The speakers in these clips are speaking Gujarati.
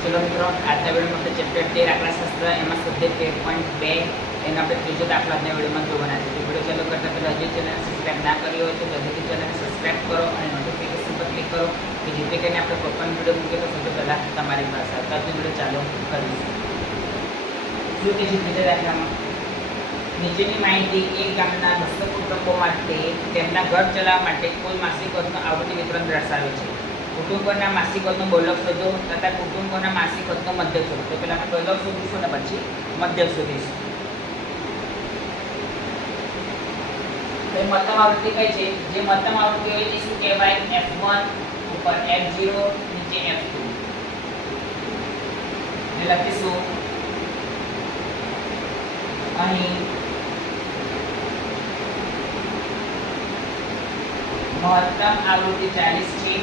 ચલો મિત્રો, આજના વિડીયોમાં આપણે ચેપ્ટર 13 આંકડાશાસ્ત્ર એમાં સ્વાધ્યાય 13.2 એનો આપણે ત્રીજો દાખલો આજના વિડીયોમાં જોવાના છે. વિડીયો ચાલુ કરતા પહેલાં હજી ચેનલને સબસ્ક્રાઈબ ના કરી હોય તો જલ્દીથી ચેનલને સબસ્ક્રાઈબ કરો અને નોટિફિકેશન પર ક્લિક કરો કે જેથી કરીને આપણે કોઈ પણ વિડીયો મૂકીએ તો સૌથી પહેલાં તમારી પાસે આવતા વિડીયો ચાલુ કરીશું. શું કે છે બીજા દાખલામાં? નીચેની માહિતી એક ગામના 200 કુટુંબો માટે તેમના ઘર ચલાવવા માટે કુલ માસિક ખર્ચનું આવૃત્તિ વિતરણ દર્શાવે છે. કુટુંબોના માસિક ખર્ચનો બોલક શોધો તથા કુટુંબોના માસિક ખર્ચનો મધ્યક શોધો. તો પહેલા આપણે બોલક શોધીશું અને પછી મધ્યક શોધીશું. તો મહત્તમ આવૃત્તિ કઈ છે? જે મહત્તમ આવૃત્તિ હોય તે શું કહેવાય? F1 ઉપર F0 નીચે F2. એ લખીશું અહીં મહત્તમ આવૃત્તિ 40 છે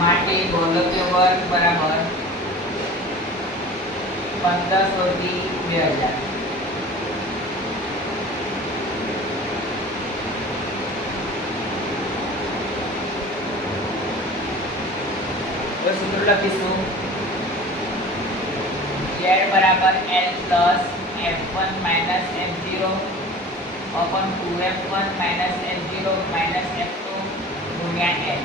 માટે ગોલકીય વર્ગ બરાબર 1500 થી 2000. તો સૂત્ર લખીશું z બરાબર l plus f1 minus f0 upon 2f1 minus f0 minus f2 ગુણ્યા h.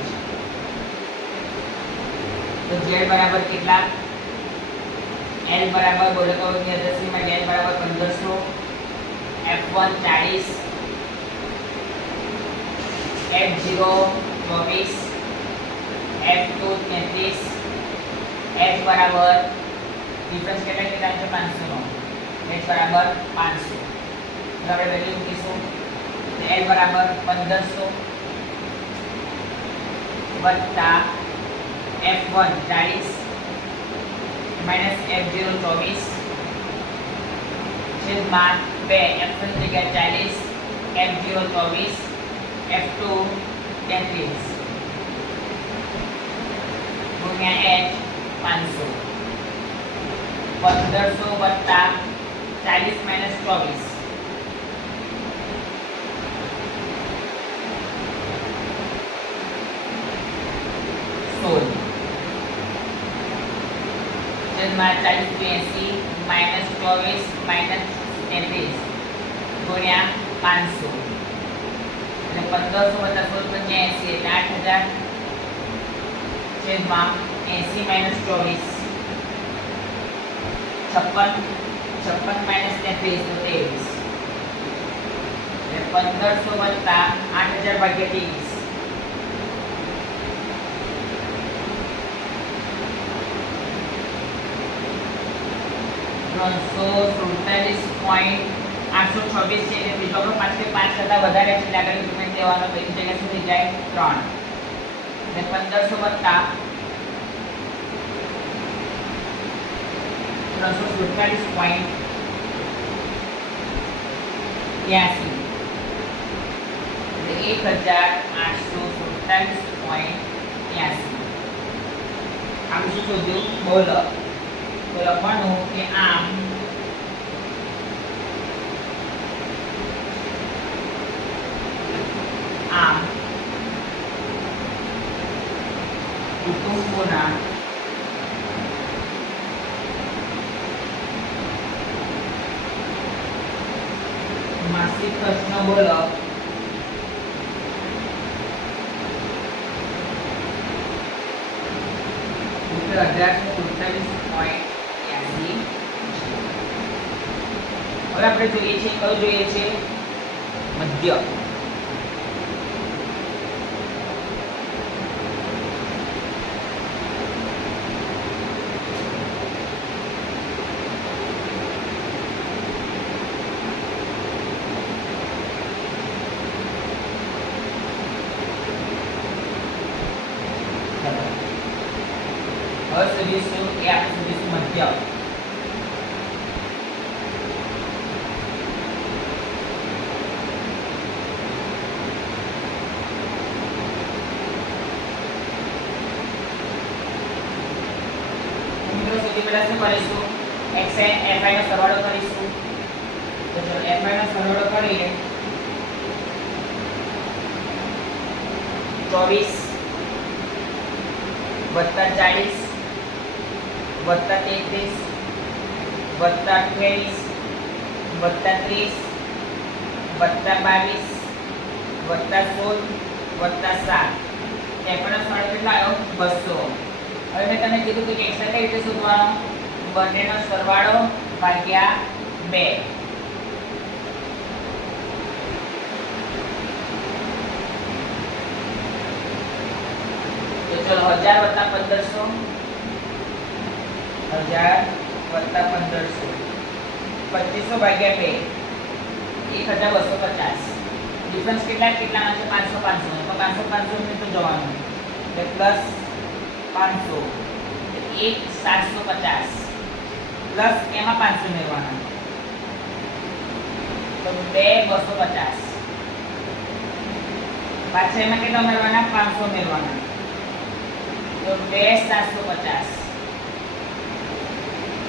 તો z બરાબર કેટલા? l બરાબર ગોળાકાર વર્ગની અદૃશ્યમાં z બરાબર 1500, f1 40, f0 24, f2 33, h બરાબર ડિફરન્સ કેટલા છે? 500 નો. h બરાબર 500. આપણે વેલ્યુ મૂકીશું. l બરાબર 1500 વત્તા f1 40 માઇનસ f0 24 છેદમાં 2 f1 જગ્યા 40 f0 24 f2 33 ગુણ્યા h 500. 1500 વત્તા 40 માઇનસ 24 જેમાં 40 માઇનસ 24 માઇનસ 33 ગુણ્યા 500 અને 1500 વત્તા 100 એટલે 8000 જેમાં 80 માઇનસ 24 56 માઇનસ 33 તો 23 એટલે 1500 વત્તા 8000 ભાગ્યા 23 347.826 છે. એટલે બીજો આપણો 5 કરતા વધારે છે એટલે આગળ ઇન્ક્રીમેન્ટ દેવાનો તો એની જગ્યા શું થઈ જાય? 3 એટલે 1500 વત્તા 347.83 એટલે 1847.83. આમ શું શોધ્યું? બોલો. તો લખવાનું કે આમ કુટુંબોના માસિક ખર્ચનો બોલો હવે આપણે જોઈએ છે કયું જોઈએ છે? મધ્ય. હવે શોધીશું એ આપણે શોધીશું મધ્ય. પહેલા શું કરીશું? xi fi નો સરવાળો કરીશું. તો ચલો fi નો સરવાળો કરીએ 24 વત્તા 40 વત્તા 33 વત્તા 28 વત્તા 30 વત્તા 22 વત્તા 16 વત્તા 7 એ પણ સરળ કેટલા આવ્યો 200. હવે મેં તમને કીધું કે એક્સા કઈ રીતે શોધવાનો, બંનેનો સરવાળો ભાગ્યા 2. તો ચલો 1000 વત્તા 1500 1000 વત્તા 1500 2500 ભાગ્યા 2 1250. ડિફરન્સ કેટલામાં છે 500 500 તો 500 500 ને તો જવાનું એટલે પ્લસ 500 1 750 પ્લસ એમાં 500 મેળવવાના તો 2 250. પાછા એમાં કેટલા મેળવવાના 500 મેળવવાના તો 2 750.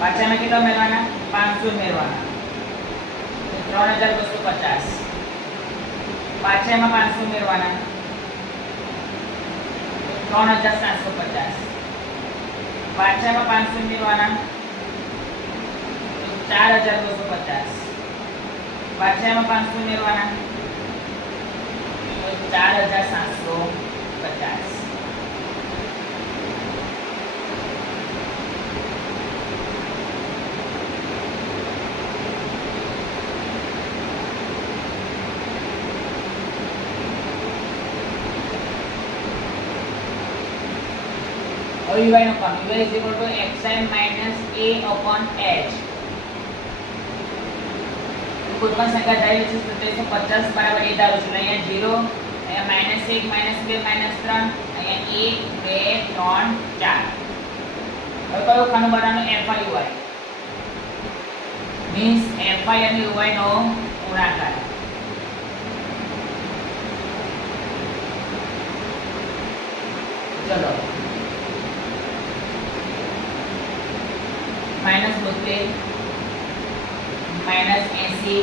પાછા એમાં કેટલા મેળવવાના 500 મેળવવાના તો 3250. પાછા એમાં 500 મેળવવાના 3750. પાછા એમાં 500 મેળવવાના 4250. પાછા એમાં 500 મેળવવાના 4750. y નો કામ y is equal to xi minus a upon h. કોઈ પણ સંખ્યા ધારી છે તો 150 બરાબર એ ધારું છું. અહીંયા 0 અહીંયા -1 -2 -3 અહીંયા 1 2 3 4. હવે કયો ખાનું બનાવવાનું fi y મીન્સ fi અને y નો ગુણાકાર. ચલો -72 -80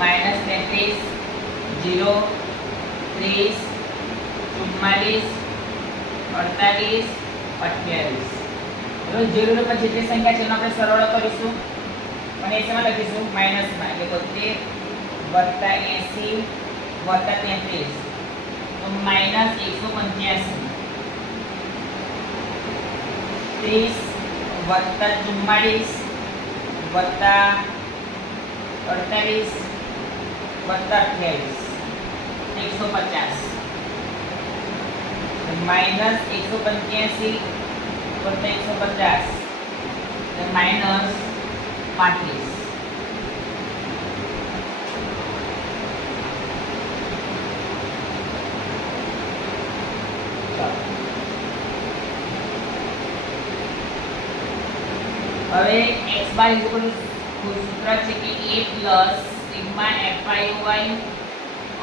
-33 0 30 44 48 28. રોજ 0 પર જેટલી સંખ્યા છે એનો આપણે સરવાળો કરીશું અને એમાં લખીશું માઈનસમાં એટલે 72 +80 +33 તો -185 30 વત્તા 44 વત્તા 48 વત્તા 28 150 માઈનસ 185 વત્તા 150 માઈનસ 35. હવે x બાર સૂત્ર છે કે a plus sigma fi y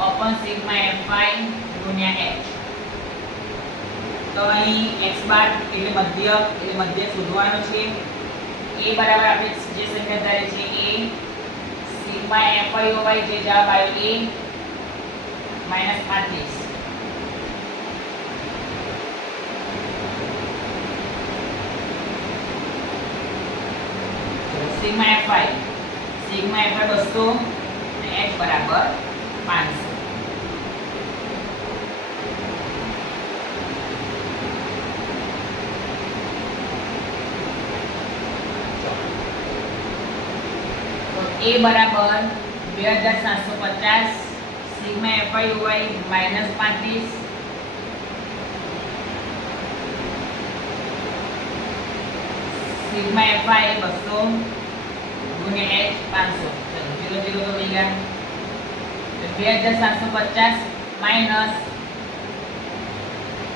upon sigma fi ગુણ્યા h. તો અહીં x બાર એટલે મધ્ય શોધવાનો છે. a બરાબર આપણે જે સંખ્યા ધારે છે a સિગ્મા fi y જે જવાબ આવ્યો a -35. સિગ્મા fi 200 અને h બરાબર 500. તો a બરાબર 2750 sigma fi y -35 sigma fi 200 ગુણ્યા h 500. ચલો 0 0 તો થઈ ગયા. તો 2750 માઈનસ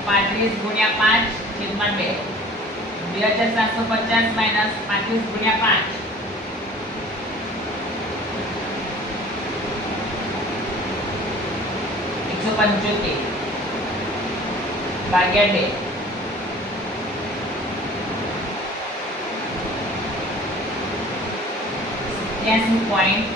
35 ગુણ્યા 5 છેદમાં 2. 2750 માઈનસ 35 ગુણ્યા 5 175 ભાગ્યા 2 87.5.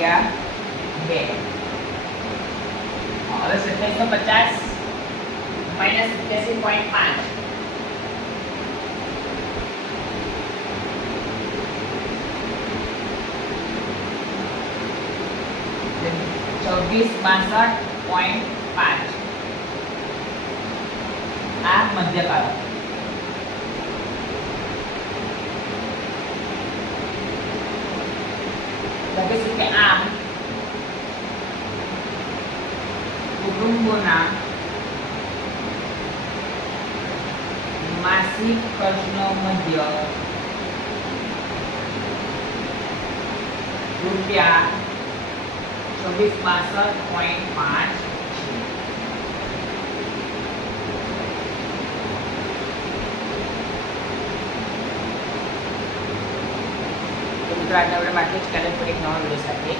ભાગ્યા 2. હવે 2750 માઈનસ 87.5 2662.5 આ મધ્યકાળક. લખીશું કે આમ કુટુંબોના માસિક ખર્ચનો મધ્ય રૂપિયા 2662.5 છે. મિત્રો આજના આપણે માટે જ કાલે ફરી એક નવા વિડીયો સાથે